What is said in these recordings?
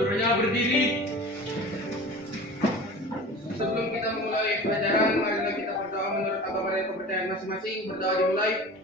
Seluruhnya berdiri. Sebelum kita memulai pelajaran, marilah kita berdoa menurut agama dan kepercayaan masing-masing. Berdoa dimulai.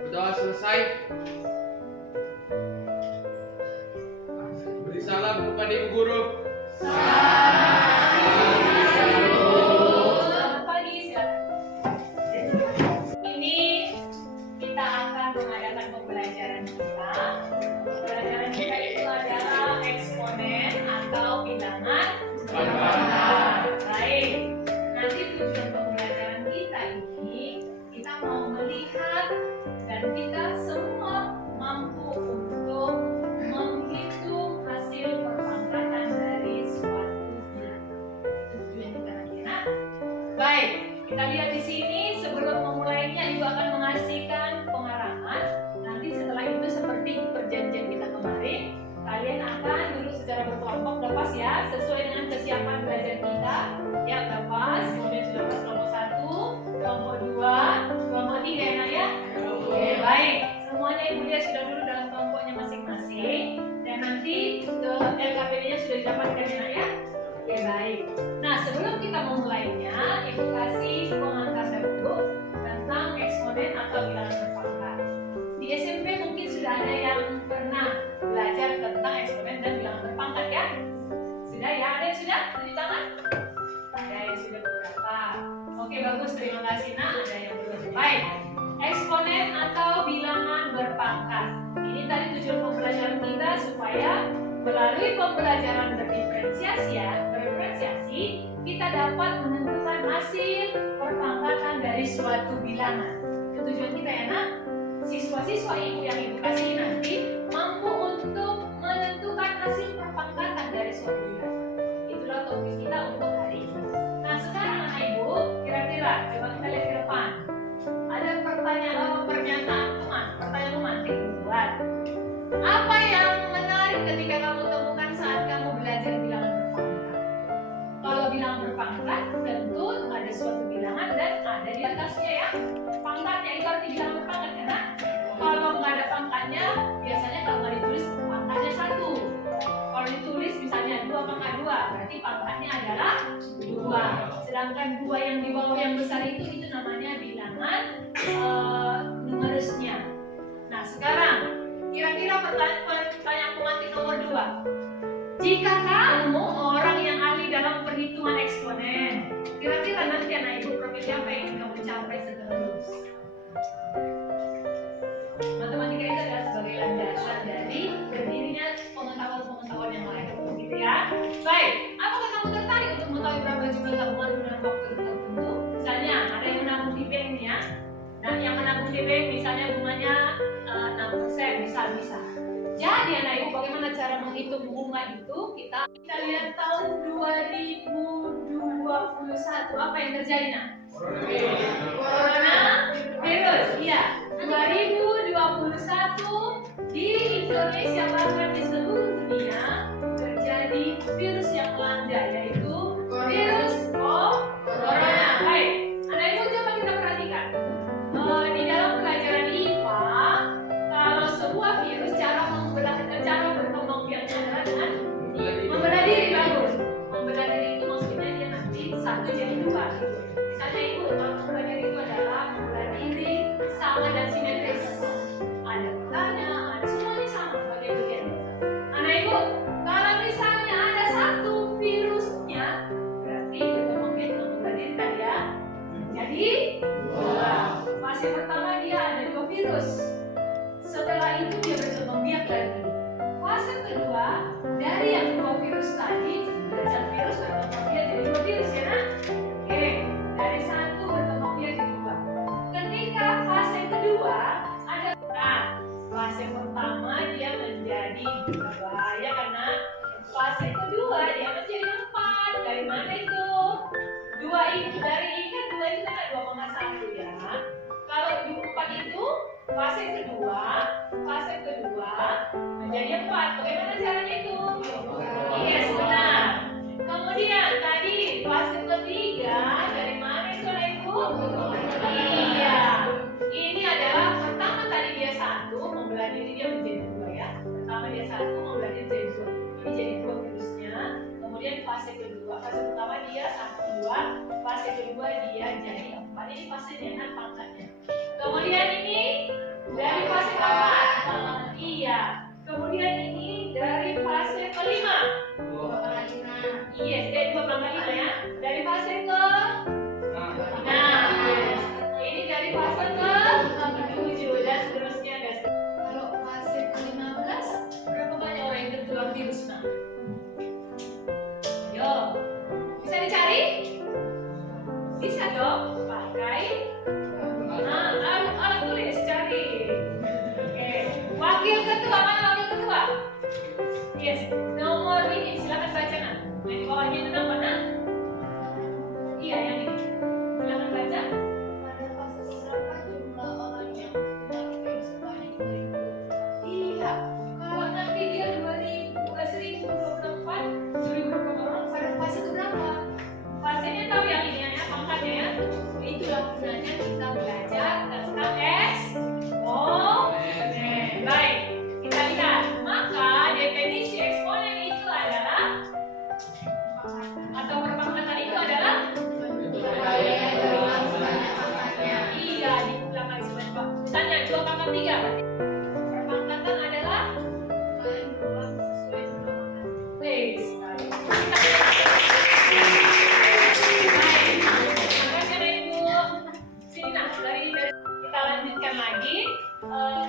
Berdoa selesai. Beri salam kepada Ibu Guru. Selamat pagi, silakan. Ini kita akan mengadakan pembelajaran kita. Pembelajaran kita itu adalah eksponen atau bilangan berpangkat. Baik. Nanti tujuan pembelajaran kita ini kita mau melihat dan kita semua mampu untuk menghitung hasil perpangkatan dari suatu bilangan. Itu tujuan kita nanti ya. Baik, kita lihat di sini sebelum memulainya Ibu akan mengasihkan pengarahan. Nanti setelah itu seperti perjanjian kita kemarin, kalian akan duduk secara berkelompok, udah pas ya, sesuai dengan kesiapan belajar kita. Ya, udah pas, kemudian sudah pas kelompok 1, kelompok 2, kelompok 3 ya nak ya? Oke, baik. Semuanya Ibu lihat sudah duduk dalam kelompoknya masing-masing. Dan nanti LKPD-nya sudah didapatkan ya nak ya? Oke, baik. Nah, sebelum kita memulainya, Ibu kasih pengantar dahulu tentang eksponen atau bilangan berpangkat. Di SMP mungkin sudah ada yang pernah belajar tentang eksponen dan bilangan berpangkat ya? Sudah ya? Ada yang sudah? Tunjuk tangan? Ada yang sudah beberapa. Oke, bagus. Terima kasih nak. Ada yang belum. Baik. Eksponen atau bilangan berpangkat. Ini tadi tujuan pembelajaran kita supaya melalui pembelajaran berdiferensiasi, kita dapat menentukan hasil perpangkatan dari suatu bilangan. Itu tujuan kita ya nak. Siswa-siswa Ibu yang Ibu kasih nanti mampu untuk menentukan hasil perpangkatan dari suatu bilangan. Itulah topik kita untuk hari ini. Nah sekarang anak Ibu, kira-kira coba kita lihat ke depan. Ada pernyataan pemantik buat. Apa yang menarik ketika kamu temukan saat kamu belajar bilangan berpangkat? Kalau bilangan berpangkat, tentu ada suatu bilangan dan ada di atasnya ya. Pangkatnya itu arti bilangan berpangkat ya nak? Kalau nggak ada pangkatnya, biasanya kalau nggak ditulis pangkatnya 1. Kalau ditulis misalnya 2 pangkat 2, berarti pangkatnya adalah 2. Sedangkan 2 yang di bawah yang besar itu namanya bilangan numerusnya. Nah sekarang kira-kira pertanyaan pemantik nomor 2. Jika kamu orang yang ahli dalam perhitungan eksponen, kira-kira nanti anak Ibu profesi apa yang ingin kamu capai setelah lulus? Matematika itu adalah sebagai landasan dari berdirinya pengetahuan-pengetahuan yang lain, gitu ya. Baik, apakah kamu tertarik untuk mengetahui berapa jumlah tabungan dalam waktu tertentu? Misalnya ada yang menabung di bank nih ya. Dan yang menabung di bank misalnya bunganya 6%, misal. Jadi anak Ibu bagaimana cara menghitung bunga itu? Kita lihat tahun 2021 apa yang terjadi nak? Corona virus, iya. 2021 di Indonesia bahkan di seluruh dunia terjadi virus yang melanda yaitu virus corona. Baik, anak Ibu coba kita perhatikan. Di dalam pelajaran IPA, kalau sebuah virus cara berkembang biaknya adalah dengan membelah diri. Bagus. Membelah diri itu maksudnya dia nanti 1 jadi 2. Misalnya Ibu, kalau membelah diri itu adalah membelah diri sama dan simetris. Ada petanya, ada semuanya sama bagian-bagian. Anak Ibu, kalau misalnya ada 1 virusnya, berarti berkembang biak dengan membelah diri tadi ya. Jadi 2. Fase pertama dia ada 2 virus. Setelah itu dia berkembang biak lagi. Fase kedua dari yang 2 virus tadi, dari 1 virus berkembang biak jadi 2 virus ya nak? Oke, dari 1 berkembang biak jadi 2. Ketika fase kedua ada, nah fase pertama dia menjadi berbahaya karena fase kedua dia menjadi 4. Dari mana itu? 2 itu dari ikan 2 itu kan ada 2,1 ya. Kalau 4 itu fase kedua menjadi 4. Bagaimana caranya itu? Yes, benar. Kemudian tadi fase ketiga dari mana itu Ibu? Iya. Ini adalah ini fasenya kan pangkatnya. Kemudian ini dari fase keempat. Iya. Kemudian ini dari fase kelima. Yes, dari 2/5 ya. Dari fase ke yes. Ini dari fase ke-7 dan seterusnya guys. Kalau fase ke-15 berapa banyak orang yang tertular virus nah? Yo, bisa dicari? Bisa dong, pakai alat tulis cari. Oke, wakil ketua mana wakil ketua? Yes, nomor ini silakan baca nah. Nah, di bawahnya itu nama nah? Iya yang ini. Silakan baca. Pada fase seberapa jumlah orang yang mendapatkan virus sebanyak 2000? Iya, kalau nanti dia 1024, 1000 orang pada fase keberapa? Fasenya tahu yang ini ya, pangkatnya ya. Itulah gunanya kita belajar tentang eksponen. Baik, kita lihat. Maka definisi eksponen itu adalah atau perpangkatan itu adalah iya dijumlahkan sebanyak apa? Misalnya 2/3 berarti perpangkatan adalah base. Kita lanjutkan lagi.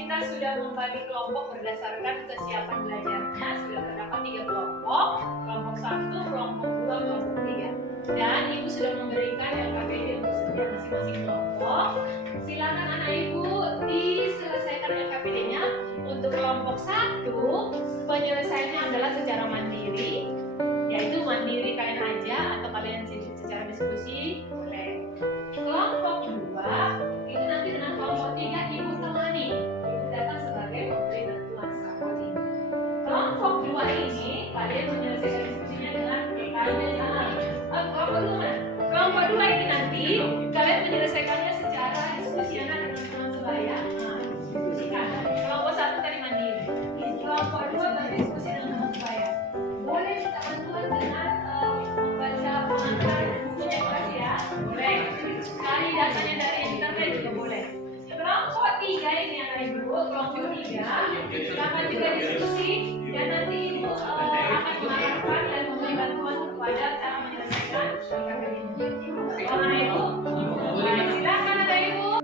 Kita sudah membagi kelompok berdasarkan kesiapan belajarnya. Sudah terdapat 3 kelompok, kelompok 1, kelompok 2, kelompok 3. Dan ibu sudah memberikan LKPD untuk setiap masing-masing kelompok. Silakan anak ibu diselesaikan LKPD-nya. Untuk kelompok 1, penyelesaiannya adalah secara mandiri, yaitu mandiri kalian aja atau kalian secara diskusi boleh. Kelompok 2 itu nanti dengan kelompok 3 ibu temani, ibu datang sebagai pemberi bantuan scaffolding. Kelompok 2 ini kalian menyelesaikan diskusinya dengan kalian. Kelompok 2 ini nanti kalian menyelesaikannya secara diskusi anak dengan teman sebaya. Diskusikan. Kelompok 1 tadi mandiri. Kelompok 2 berdiskusi dengan teman sebaya. Boleh minta bantuan dengan membaca pengantar bukunya kelas ya. Boleh. Cari datanya dari internet juga boleh. Kelompok 3 ini anak ibu, kelompok 3 silakan juga diskusi dan nanti ibu akan mengarahkan dan memberi bantuan kepada cara menyelesaikan LKPD ini. Anak ibu, silakan anak ibu.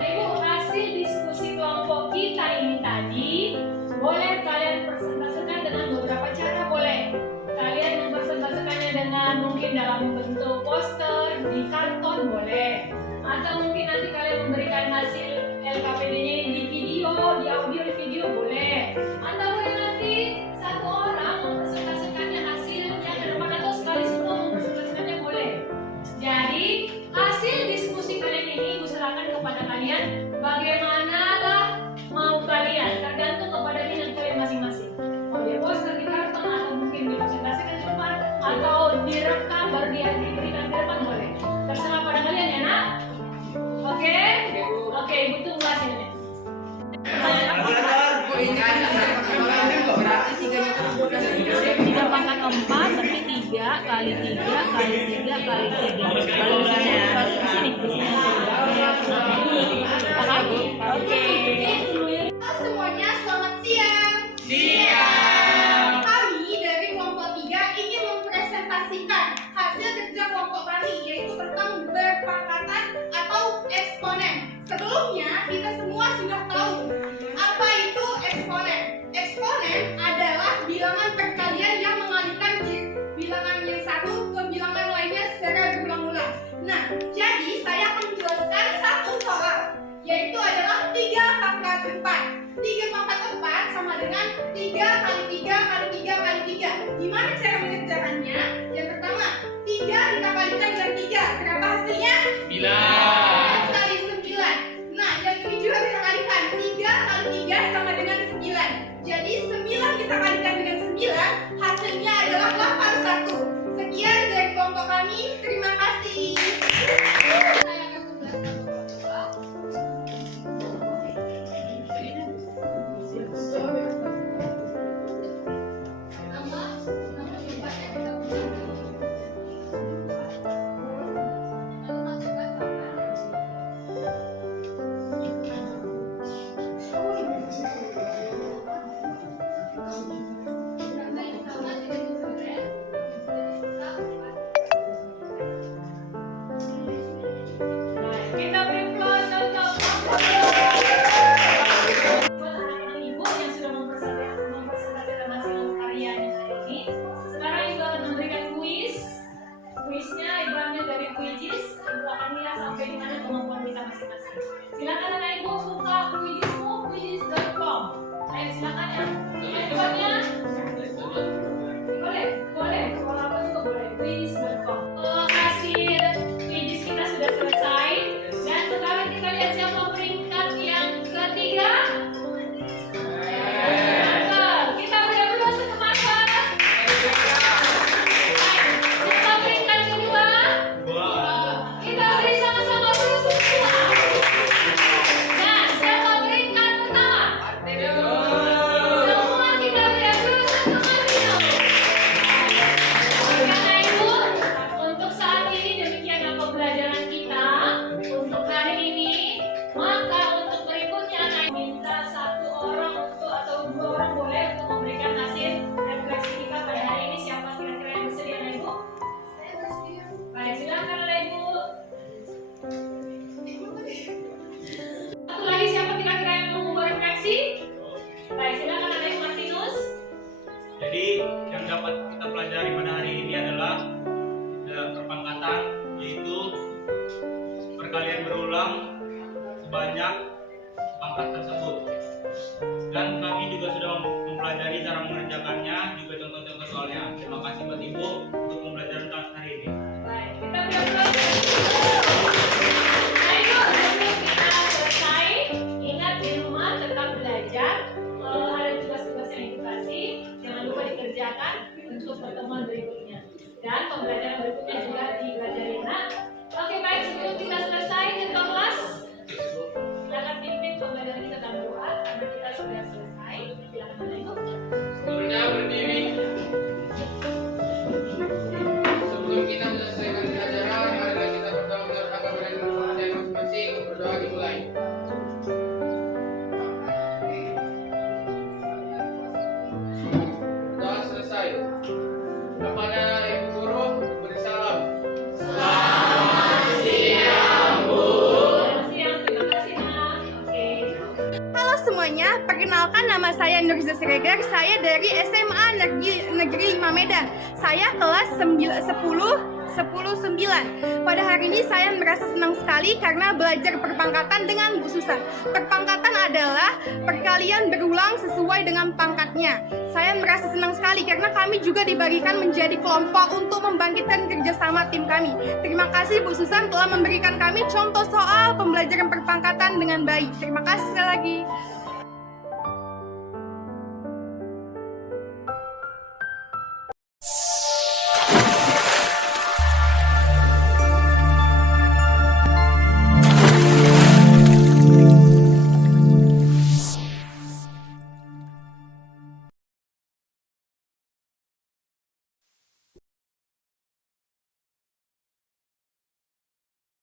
Ibu, hasil diskusi kelompok kita ini tadi boleh kalian presentasikan dengan beberapa cara. Boleh kalian mempresentasikannya dengan mungkin dalam bentuk poster di karton boleh, atau mungkin nanti kalian memberikan hasil LKPD-nya di video, di audio, di video boleh, atau boleh nanti satu orang mempresentasikannya hasilnya ke depan atau sekali semua mempresentasikannya boleh. Jadi hasil diskusi kalian ini ibu serahkan kepada kalian, bagaimanakah mau kalian, tergantung kepada minat kalian masing-masing. Mau dia poster di karton atau mungkin dipresentasikan di depan atau direkam baru dia diberikan di depan boleh. Terserah pada kalian ya nak. Oke, ibu tunggu hasilnya. Tiga pangkat 4 berarti 3 kali 3 kali 3 kali 3. Kalau misalnya di sini. Oke. Halo semuanya, selamat siang. Kami dari kelompok 3 ingin mempresentasikan hasil kerja kelompok kami, yaitu tentang berpangkatan atau eksponen. Sebelumnya kita semua sudah tahu apa itu eksponen. Eksponen adalah bilangan perkalian yang mengalihkan Gimana cara mengerjakannya? Yang pertama, 3 dikalikan dengan 3. Berapa hasilnya? 9. Sekali 9. Nah, yang ini juga kita kalikan. 3 kali 3 sama dengan 9. Jadi 9 kita kalikan dengan 9, hasilnya adalah 81. Sekian dari kelompok kami. Terima kasih. Saya akan menjelaskan Kita beri plus untuk buat anak-anak ibu yang sudah mempresentasikan hasil karyanya hari ini. Sekarang ibu akan memberikan kuis. Kuisnya ibu ambil dari Quizzes. Ibu akan lihat sampai di mana kemampuan kita masing-masing. Silakan anak ibu buka Quizzesmu, quizzes.com. Ayo silakan ya. Handphonenya boleh. Kalau apa juga boleh. Quizzes.com. Hasil quizzes kita sudah selesai. Dan sekarang kita lihat siapa peringkat yang ketiga. Mantap. Kita beri dulu semangat. Siapa peringkat kedua? Kita beri sama-sama dulu semua. Dan siapa peringkat pertama? Semua kita beri dulu semangat. Karena itu, untuk saat ini demikian pembelajaran kita untuk hari ini. Maka untuk berikutnya saya minta satu orang atau 2 orang boleh untuk memberikan hasil refleksi kita pada hari ini. Siapa kira-kira yang bersedia, Anak Ibu? Saya bersedia. Baik, silakan Anak Ibu. Satu lagi, siapa kira-kira yang mau membuat refleksi? Baik, silakan Anak Ibu Martinus. Jadi yang dapat kita pelajari pada hari ini adalah perpangkatan, yaitu perkalian berulang sebanyak pangkat tersebut. Dan kami juga sudah mempelajari cara mengerjakannya, juga contoh-contoh soalnya. Terima kasih buat Ibu untuk pembelajaran kelas hari ini. Baik, kita berdoa. Ayo, sebelum kita selesai, ingat di rumah tetap belajar. Ada tugas-tugas yang dikasih, jangan lupa dikerjakan untuk pertemuan berikutnya. Dan pembelajaran berikutnya juga dipelajari. Nah, oke baik, sebelum kita selesai untuk kelas, silakan pimpin pembelajaran kita dalam doa karena kita sudah selesai. Silakan Ibu. Seluruhnya berdiri. Sebelum kita menyelesaikan pelajaran, marilah kita berdoa menurut agama dan kepercayaan masing-masing. Berdoa dimulai. Doa selesai. Kepada Ibu Guru, beri salam. Selamat siang, terima kasih Nak. Oke. Halo semuanya, perkenalkan nama saya Nurza Siregar. Saya dari SMA Negeri 5 Medan. Saya kelas 10-9. Pada hari ini saya merasa senang sekali karena belajar perpangkatan dengan Bu Susan. Perpangkatan adalah perkalian berulang sesuai dengan pangkatnya. Saya merasa senang sekali karena kami juga dibagikan menjadi kelompok untuk membangkitkan kerjasama tim kami. Terima kasih Bu Susan telah memberikan kami contoh soal pembelajaran perpangkatan dengan baik. Terima kasih sekali lagi.